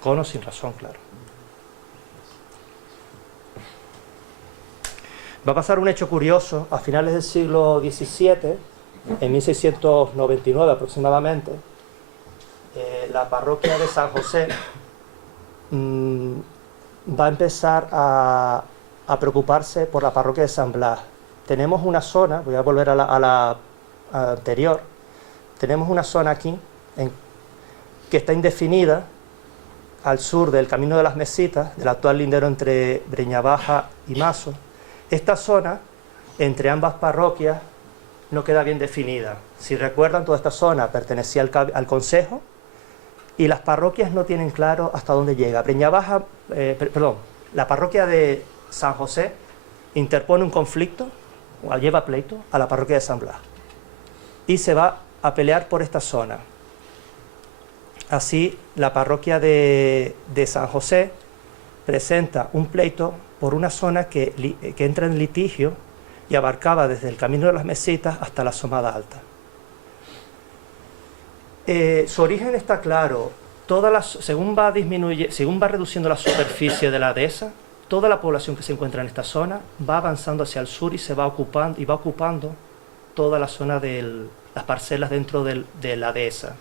Con o sin razón, claro. Va a pasar un hecho curioso. A finales del siglo XVII, en 1699 aproximadamente, la parroquia de San José va a empezar a preocuparse por la parroquia de San Blas. Tenemos una zona, voy a volver a la anterior, tenemos una zona aquí que está indefinida al sur del Camino de las Mesitas, del actual lindero entre Breña Baja y Mazo. Esta zona, entre ambas parroquias, no queda bien definida. Si recuerdan, toda esta zona pertenecía al concejo y las parroquias no tienen claro hasta dónde llega. Breña Baja, la parroquia de San José interpone un conflicto, o lleva pleito, a la parroquia de San Blas y se va a pelear por esta zona. Así, la parroquia de San José presenta un pleito por una zona que entra en litigio y abarcaba desde el Camino de las Mesitas hasta la Somada Alta. Su origen está claro. Según va reduciendo la superficie de la dehesa, toda la población que se encuentra en esta zona va avanzando hacia el sur y va ocupando toda la zona de las parcelas dentro de la dehesa.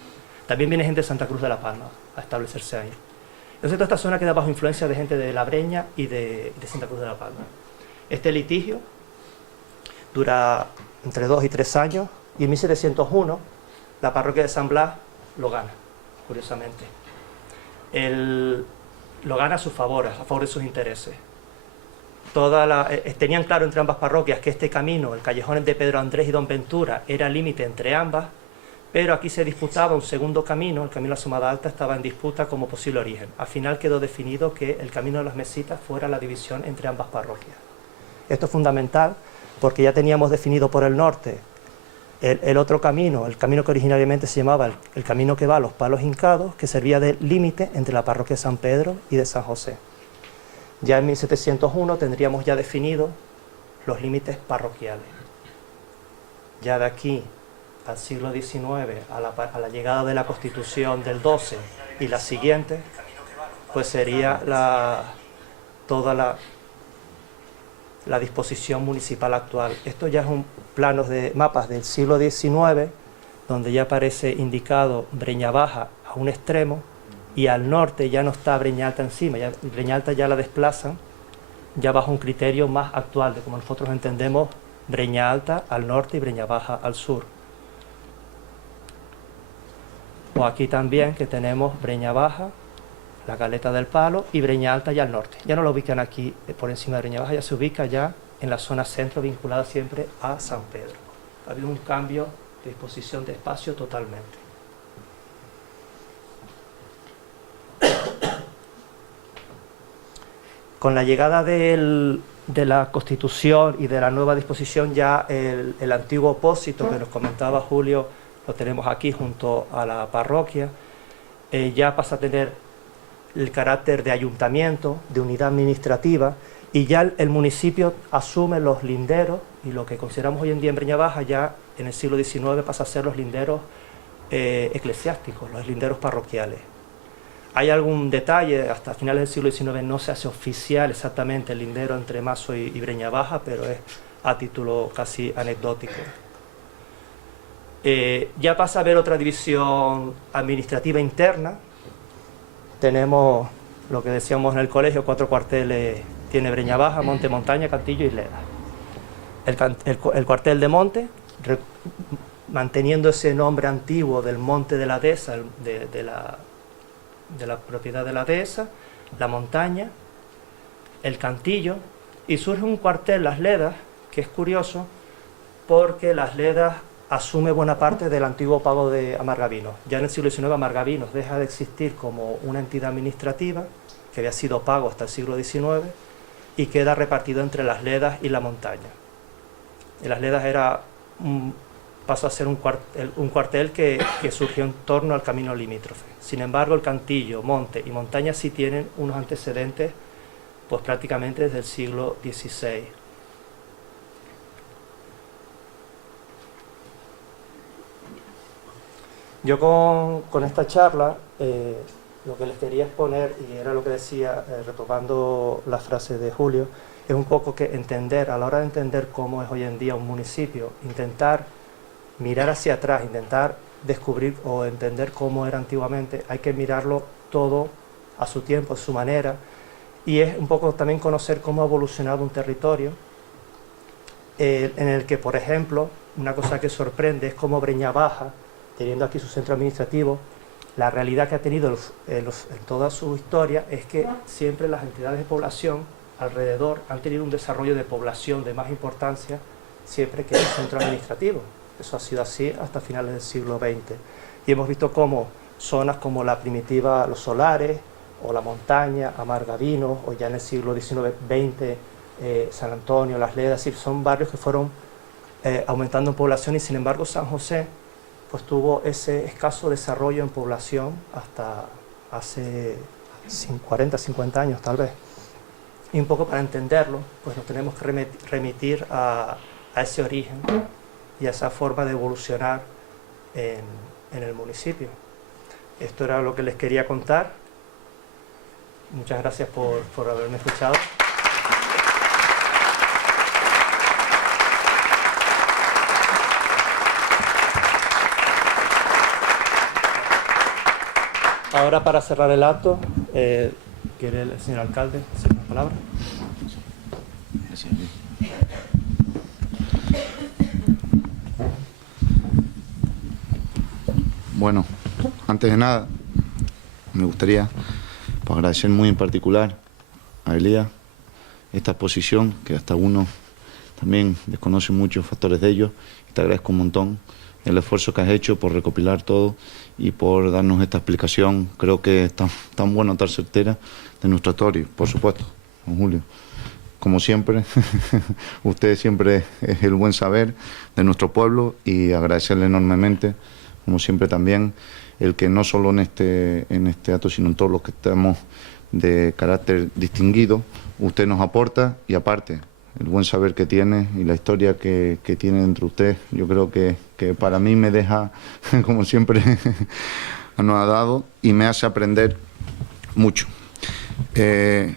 También viene gente de Santa Cruz de la Palma a establecerse ahí. Entonces toda esta zona queda bajo influencia de gente de La Breña y de Santa Cruz de la Palma. Este litigio dura entre 2 y 3 años y en 1701 la parroquia de San Blas lo gana, curiosamente. Lo gana a favor de sus intereses. Tenían claro entre ambas parroquias que este camino, el callejón de Pedro Andrés y Don Ventura, era límite entre ambas, pero aquí se disputaba un segundo camino, el camino a la Somada Alta estaba en disputa como posible origen. Al final quedó definido que el camino de las Mesitas fuera la división entre ambas parroquias. Esto es fundamental porque ya teníamos definido por el norte el otro camino, el camino que originariamente se llamaba el camino que va a los Palos Hincados, que servía de límite entre la parroquia de San Pedro y de San José. Ya en 1701 tendríamos ya definidos los límites parroquiales. Ya de aquí al siglo XIX, a la llegada de la Constitución del 12 y la siguiente, pues sería toda la disposición municipal actual. Esto ya es un planos de mapas del siglo XIX, donde ya aparece indicado Breña Baja a un extremo y al norte ya no está Breña Alta encima, Breña Alta ya la desplazan ya bajo un criterio más actual de como nosotros entendemos Breña Alta al norte y Breña Baja al sur. O aquí también que tenemos Breña Baja, la Caleta del Palo y Breña Alta ya al norte. Ya no lo ubican aquí por encima de Breña Baja, ya se ubica ya en la zona centro vinculada siempre a San Pedro. Ha habido un cambio de disposición de espacio totalmente. Con la llegada de la Constitución y de la nueva disposición, ya el antiguo opósito que nos comentaba Julio, lo tenemos aquí junto a la parroquia, ya pasa a tener el carácter de ayuntamiento, de unidad administrativa, y ya el municipio asume los linderos, y lo que consideramos hoy en día en Breña Baja ya en el siglo XIX pasa a ser los linderos eclesiásticos, los linderos parroquiales. Hay algún detalle, hasta finales del siglo XIX no se hace oficial exactamente el lindero entre Mazo y Breña Baja, pero es a título casi anecdótico. Ya pasa a haber otra división administrativa interna. Tenemos lo que decíamos en el colegio, 4 cuarteles, tiene Breña Baja, Monte, Montaña, Cantillo y Leda. El cuartel de Monte, manteniendo ese nombre antiguo del Monte de la Dehesa, de la propiedad de la Dehesa, la Montaña, el Cantillo, y surge un cuartel, Las Ledas, que es curioso porque Las Ledas asume buena parte del antiguo pago de Amargavinos. Ya en el siglo XIX Amargavinos deja de existir como una entidad administrativa, que había sido pago hasta el siglo XIX, y queda repartido entre Las Ledas y la Montaña. Y Las Ledas pasó a ser un cuartel que surgió en torno al camino limítrofe. Sin embargo, el Cantillo, Monte y Montaña sí tienen unos antecedentes pues prácticamente desde el siglo XVI. Yo con esta charla lo que les quería exponer, y era lo que decía, retomando la frase de Julio, es un poco que entender, a la hora de entender cómo es hoy en día un municipio, intentar mirar hacia atrás, intentar descubrir o entender cómo era antiguamente, hay que mirarlo todo a su tiempo, a su manera, y es un poco también conocer cómo ha evolucionado un territorio, en el que, por ejemplo, una cosa que sorprende es cómo Breña Baja, teniendo aquí su centro administrativo, la realidad que ha tenido en toda su historia es que siempre las entidades de población alrededor han tenido un desarrollo de población de más importancia siempre que el centro administrativo. Eso ha sido así hasta finales del siglo XX. Y hemos visto cómo zonas como la primitiva Los Solares, o la Montaña, Amargavinos, o ya en el siglo XIX-XX, San Antonio, Las Ledas, es decir, son barrios que fueron aumentando en población, y sin embargo San José pues tuvo ese escaso desarrollo en población hasta hace 40, 50 años tal vez. Y un poco para entenderlo, pues nos tenemos que remitir a ese origen y a esa forma de evolucionar en el municipio. Esto era lo que les quería contar. Muchas gracias por haberme escuchado. Ahora, para cerrar el acto, ¿quiere el señor alcalde hacer una palabra? Bueno, antes de nada, me gustaría pues, agradecer muy en particular a Elías esta exposición, que hasta uno también desconoce muchos factores de ello, y te agradezco un montón el esfuerzo que has hecho por recopilar todo y por darnos esta explicación, creo que es tan buena, tan certera, de nuestra historia, por supuesto, don Julio. Como siempre, usted siempre es el buen saber de nuestro pueblo, y agradecerle enormemente, como siempre también, el que no solo en este acto, sino en todos los que estamos de carácter distinguido, usted nos aporta, y aparte, el buen saber que tiene y la historia que tiene entre usted, yo creo que para mí me deja, como siempre nos ha dado, y me hace aprender mucho.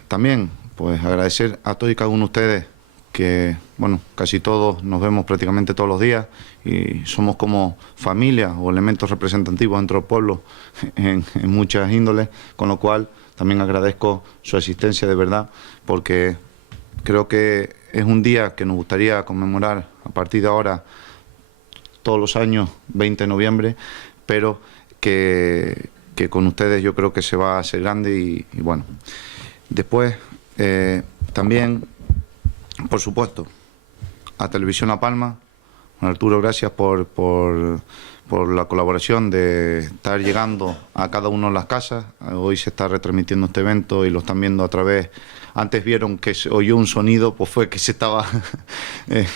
También, pues agradecer a todos y cada uno de ustedes, que, bueno, casi todos nos vemos prácticamente todos los días, y somos como familia o elementos representativos dentro del pueblo en muchas índoles, con lo cual también agradezco su asistencia de verdad, porque creo que es un día que nos gustaría conmemorar a partir de ahora todos los años, 20 de noviembre, pero que con ustedes yo creo que se va a hacer grande y bueno. Después, también, por supuesto, a Televisión La Palma, Arturo, gracias por la colaboración de estar llegando a cada uno de las casas. Hoy se está retransmitiendo este evento y lo están viendo a través. Antes vieron que se oyó un sonido, pues fue que se estaba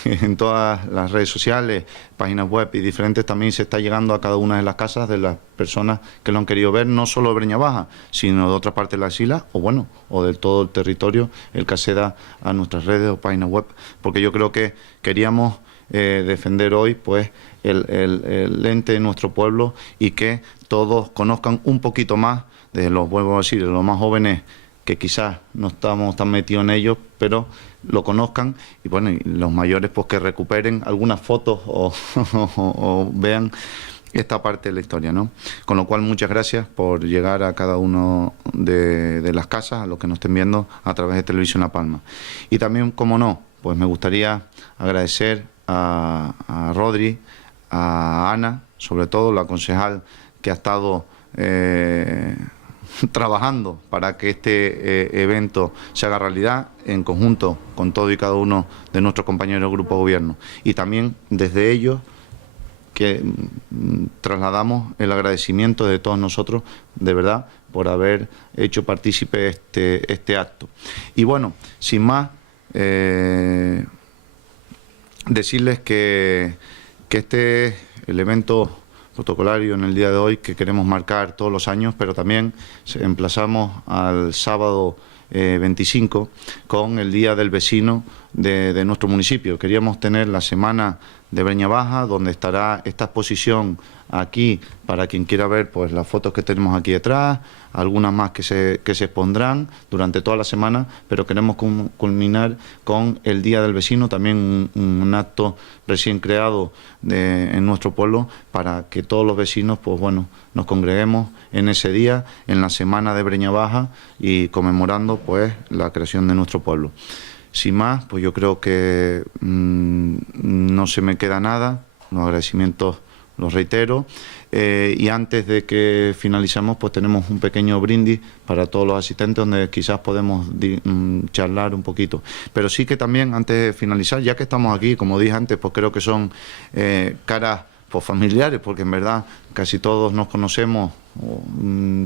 en todas las redes sociales, páginas web y diferentes. También se está llegando a cada una de las casas de las personas que lo han querido ver, no solo de Breña Baja, sino de otra parte de las islas, o bueno, o de todo el territorio, el que acceda a nuestras redes o páginas web, porque yo creo que queríamos defender hoy pues el ente de nuestro pueblo y que todos conozcan un poquito más, de los, vuelvo a decir, de los más jóvenes que quizás no estamos tan metidos en ellos, pero lo conozcan, y bueno, y los mayores pues que recuperen algunas fotos o vean esta parte de la historia, ¿no? Con lo cual, muchas gracias por llegar a cada uno de las casas, a los que nos estén viendo a través de Televisión La Palma. Y también, como no, pues me gustaría agradecer a Rodri, a Ana, sobre todo la concejal que ha estado trabajando para que este evento se haga realidad en conjunto con todo y cada uno de nuestros compañeros del Grupo de Gobierno. Y también desde ellos que trasladamos el agradecimiento de todos nosotros, de verdad, por haber hecho partícipe este acto. Y bueno, sin más, decirles que este es el evento protocolario en el día de hoy que queremos marcar todos los años, pero también emplazamos al sábado 25 con el Día del Vecino de nuestro municipio. Queríamos tener la semana de Breña Baja, donde estará esta exposición aquí para quien quiera ver pues las fotos que tenemos aquí detrás, algunas más que se expondrán durante toda la semana, pero queremos culminar con el Día del Vecino, también un acto recién creado en nuestro pueblo para que todos los vecinos pues bueno, nos congreguemos en ese día, en la semana de Breña Baja y conmemorando pues la creación de nuestro pueblo. Sin más, pues yo creo que no se me queda nada, los agradecimientos los reitero, y antes de que finalicemos pues tenemos un pequeño brindis para todos los asistentes donde quizás podemos charlar un poquito. Pero sí que también antes de finalizar, ya que estamos aquí, como dije antes, pues creo que son caras pues familiares, porque en verdad casi todos nos conocemos,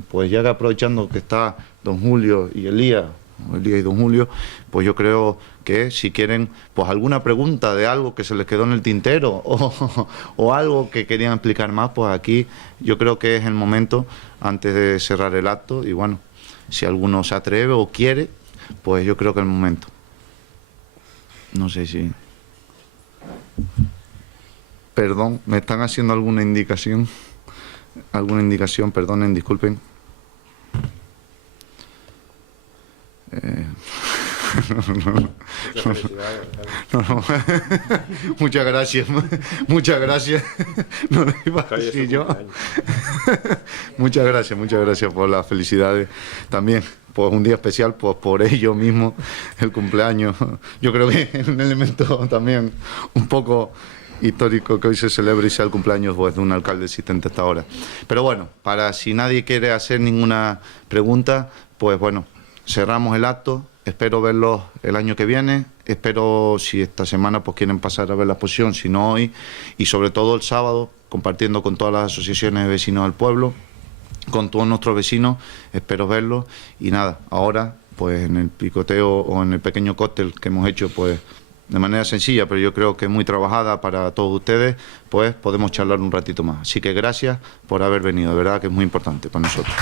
pues ya que aprovechando que está don Julio y Elías y don Julio, pues yo creo que si quieren pues alguna pregunta de algo que se les quedó en el tintero o algo que querían explicar más, pues aquí yo creo que es el momento antes de cerrar el acto y bueno, si alguno se atreve o quiere, pues yo creo que es el momento. No sé si... Perdón, me están haciendo alguna indicación, perdonen, disculpen. No. Muchas gracias. No lo iba a decir yo. Muchas gracias por las felicidades. También, pues un día especial, pues por ello mismo, el cumpleaños. Yo creo que es un elemento también un poco histórico que hoy se celebre y sea el cumpleaños pues, de un alcalde existente hasta ahora. Pero bueno, para si nadie quiere hacer ninguna pregunta, pues bueno, cerramos el acto. Espero verlos el año que viene, espero si esta semana pues quieren pasar a ver la exposición, si no hoy, y sobre todo el sábado, compartiendo con todas las asociaciones de vecinos del pueblo, con todos nuestros vecinos, espero verlos, y nada, ahora pues en el picoteo o en el pequeño cóctel que hemos hecho pues de manera sencilla, pero yo creo que muy trabajada para todos ustedes, pues podemos charlar un ratito más. Así que gracias por haber venido, de verdad que es muy importante para nosotros.